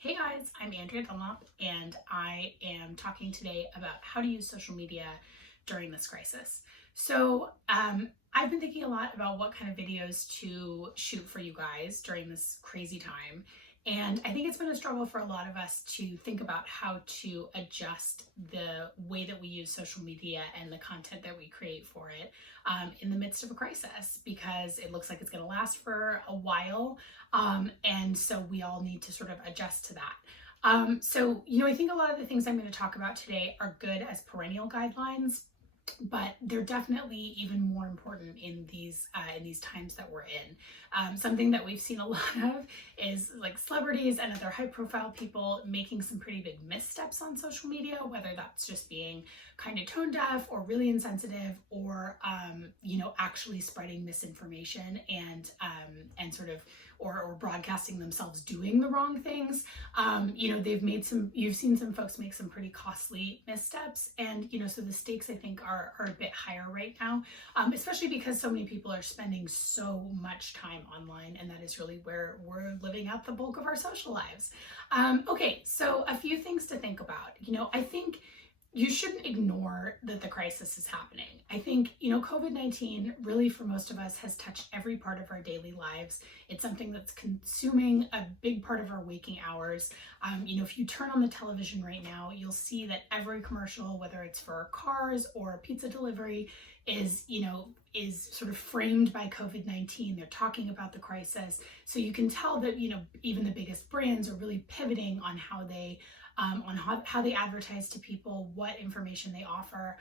Hey guys, I'm Andrea Dunlop, and I am talking today about how to use social media during this crisis. I've been thinking a lot about what kind of videos to shoot for you guys during this crazy time. And I think it's been a struggle for a lot of us to think about how to adjust the way that we use social media and the content that we create for it in the midst of a crisis, because it looks like it's going to last for a while. And so we all need to sort of adjust to that. I think a lot of the things I'm going to talk about today are good as perennial guidelines, but they're definitely even more important in these times that we're in. Something that we've seen a lot of is like celebrities and other high-profile people making some pretty big missteps on social media, whether that's just being kind of tone deaf or really insensitive, or actually spreading misinformation and sort of or broadcasting themselves doing the wrong things. You've seen some folks make some pretty costly missteps, and so the stakes I think are a bit higher right now, especially because so many people are spending so much time online, and that is really where we're living out the bulk of our social lives. Okay, so a few things to think about. I think you shouldn't ignore that the crisis is happening. I think, COVID-19 really for most of us has touched every part of our daily lives. It's something that's consuming a big part of our waking hours. If you turn on the television right now, you'll see that every commercial, whether it's for cars or pizza delivery, is sort of framed by COVID-19. They're talking about the crisis. So you can tell that, even the biggest brands are really pivoting on how they advertise to people, what information they offer.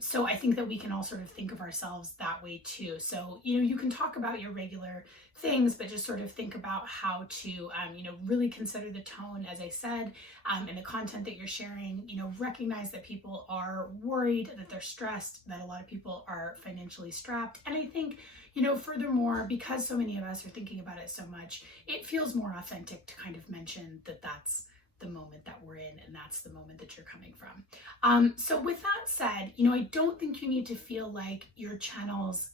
So I think that we can all sort of think of ourselves that way too. So, you can talk about your regular things, but just sort of think about how to, really consider the tone, as I said, and the content that you're sharing. Recognize that people are worried, that they're stressed, that a lot of people are financially strapped. And I think, furthermore, because so many of us are thinking about it so much, it feels more authentic to kind of mention that that's the moment that we're in, and that's the moment that you're coming from. So with that said, I don't think you need to feel like your channels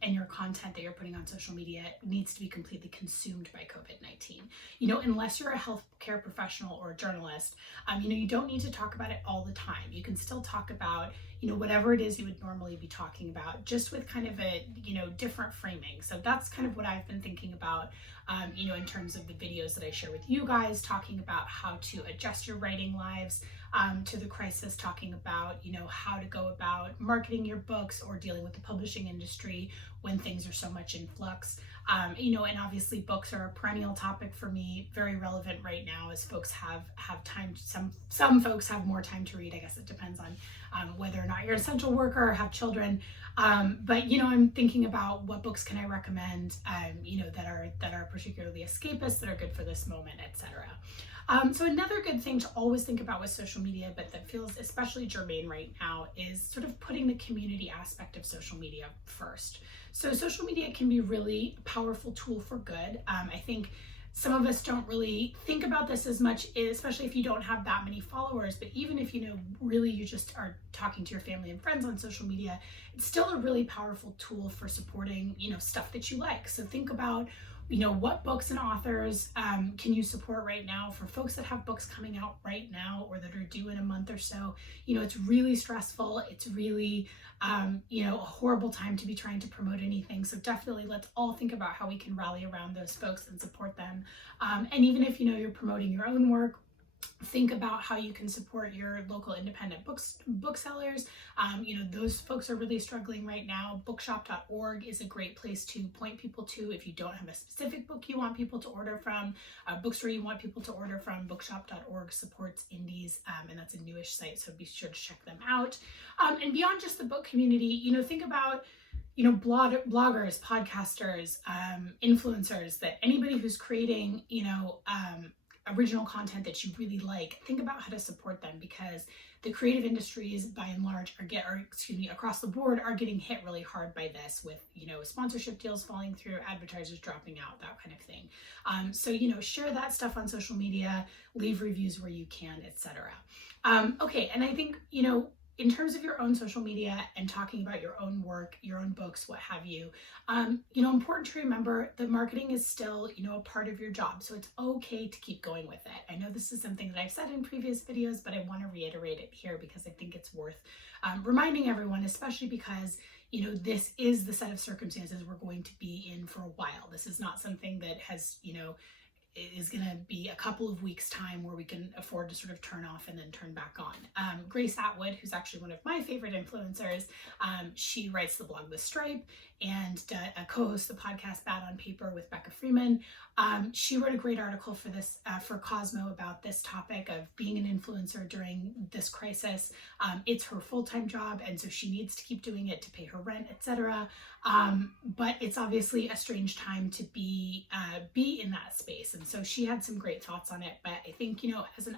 and your content that you're putting on social media needs to be completely consumed by COVID-19. Unless you're a healthcare professional or a journalist, you don't need to talk about it all the time. You can still talk about whatever it is you would normally be talking about, just with kind of a different framing. So that's kind of what I've been thinking about, in terms of the videos that I share with you guys, talking about how to adjust your writing lives to the crisis, talking about how to go about marketing your books or dealing with the publishing industry when things are so much in flux. And obviously books are a perennial topic for me, very relevant right now as folks have time. Some folks have more time to read. I guess it depends on whether or not you're an essential worker or have children. But I'm thinking about what books can I recommend, that are particularly escapist, that are good for this moment, etc. So another good thing to always think about with social media, but that feels especially germane right now, is sort of putting the community aspect of social media first. So social media can be really a powerful tool for good. I think some of us don't really think about this as much, especially if you don't have that many followers. But even if really you just are talking to your family and friends on social media, it's still a really powerful tool for supporting stuff that you like. So think about what books and authors can you support right now. For folks that have books coming out right now or that are due in a month or so, it's really stressful. It's really a horrible time to be trying to promote anything. So definitely let's all think about how we can rally around those folks and support them. And even if you're promoting your own work, think about how you can support your local independent booksellers. Those folks are really struggling right now. Bookshop.org is a great place to point people to if you don't have a specific book you want people to order from, a bookstore you want people to order from. Bookshop.org supports indies, and that's a newish site, so be sure to check them out. And beyond just the book community, think about bloggers, podcasters, influencers, that anybody who's creating original content that you really like. Think about how to support them, because the creative industries by and large across the board are getting hit really hard by this, with sponsorship deals falling through, advertisers dropping out, that kind of thing. So share that stuff on social media, leave reviews where you can, etc. Okay, and I think in terms of your own social media and talking about your own work, your own books, what have you, important to remember that marketing is still, a part of your job. So it's okay to keep going with it. I know this is something that I've said in previous videos, but I want to reiterate it here because I think it's worth reminding everyone, especially because this is the set of circumstances we're going to be in for a while. This is not something that has, is going to be a couple of weeks time where we can afford to sort of turn off and then turn back on. Grace Atwood, who's actually one of my favorite influencers, she writes the blog The Stripe and co-hosts the podcast Bad on Paper with Becca Freeman. She wrote a great article for this for Cosmo about this topic of being an influencer during this crisis. It's her full-time job, and so she needs to keep doing it to pay her rent, etc. But it's obviously a strange time to be in that space, and so she had some great thoughts on it. But I think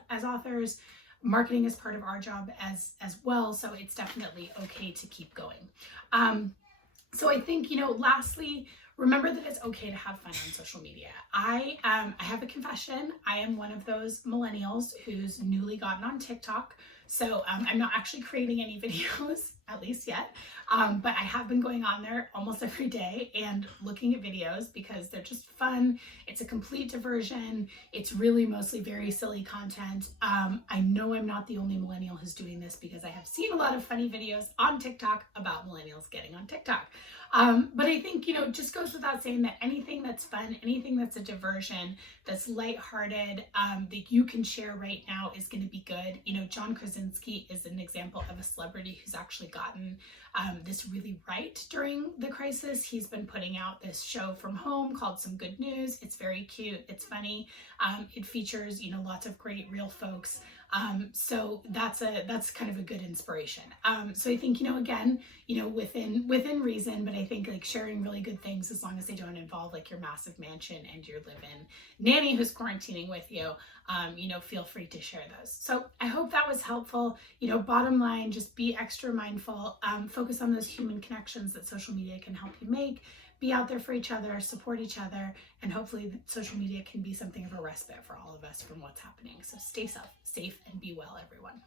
as authors, marketing is part of our job as well, so it's definitely okay to keep going. So I think, lastly, remember that it's okay to have fun on social media. I have a confession. I am one of those millennials who's newly gotten on TikTok. So I'm not actually creating any videos, at least yet. But I have been going on there almost every day and looking at videos because they're just fun. It's a complete diversion. It's really mostly very silly content. I know I'm not the only millennial who's doing this because I have seen a lot of funny videos on TikTok about millennials getting on TikTok. But I think, it just goes without saying that anything that's fun, anything that's a diversion, that's lighthearted, that you can share right now is going to be good. John Krasinski is an example of a celebrity who's actually gotten this really right during the crisis. He's been putting out this show from home called Some Good News. It's very cute. It's funny. It features, lots of great real folks. So that's kind of a good inspiration. So I think, again, within reason, but I think like sharing really good things as long as they don't involve like your massive mansion and your live-in nanny who's quarantining with you, feel free to share those. So I hope that was helpful. Bottom line, just be extra mindful, focus on those human connections that social media can help you make, be out there for each other, support each other, and hopefully social media can be something of a respite for all of us from what's happening. So stay safe and be well, everyone.